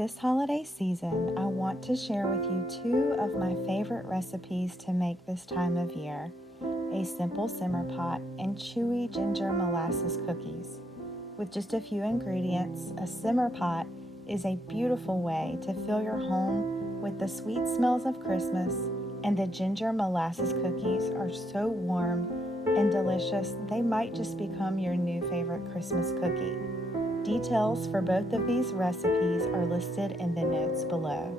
this holiday season, I want to share with you two of my favorite recipes to make this time of year: a simple simmer pot and chewy ginger molasses cookies. With just a few ingredients, a simmer pot is a beautiful way to fill your home with the sweet smells of Christmas, and the ginger molasses cookies are so warm and delicious they might just become your new favorite Christmas cookie. Details for both of these recipes are listed in the notes below.